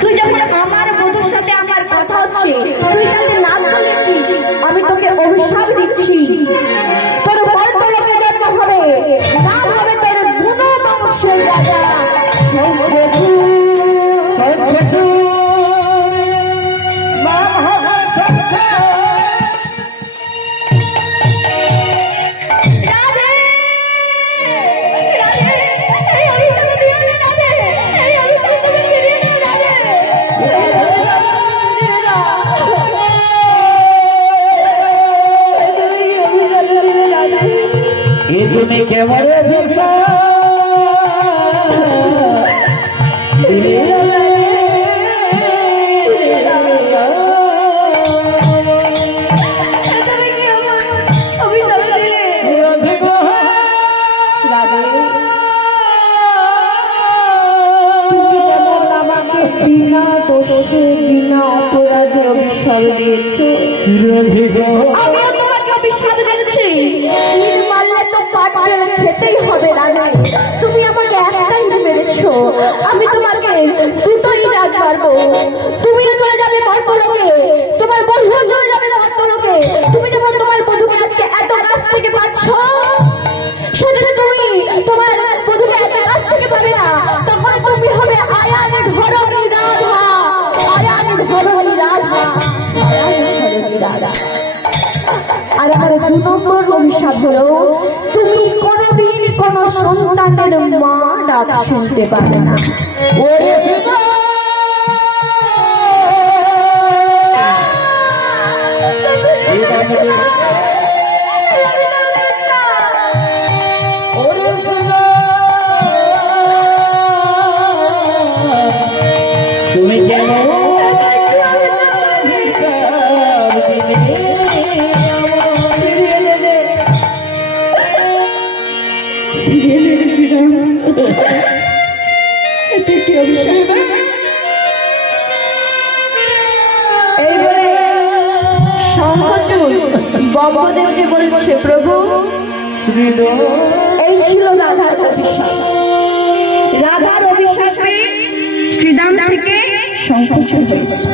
তুই যখন আমার কথা হচ্ছে তুই তাকে না আমি তোকে অভিশাপ দিচ্ছি। তোর বড় লোকে জন্ম হবে। না হবে তোর ধুনো রাজা। তুমি যেমন আমাকে বিনা দোষে বিনা অপরাধে অভিশাপ দিয়েছ খেতেই হবে রানী। তুমি আমাকে একটাই মেরেছো। আমি তোমাকে দুটোই রাগ পারব তুমিও আর আমার দু নম্বর অভিশাপ হলো, তুমি কোনোদিন কোন সন্তানের মা ডাক শুনতে পারবে না Yeah. এই বলছে প্রভু এই ছিল রাধার অভিশাপ। রাধার অভিশাপে শ্রীরাম থেকে শঙ্খচূড় হয়েছে।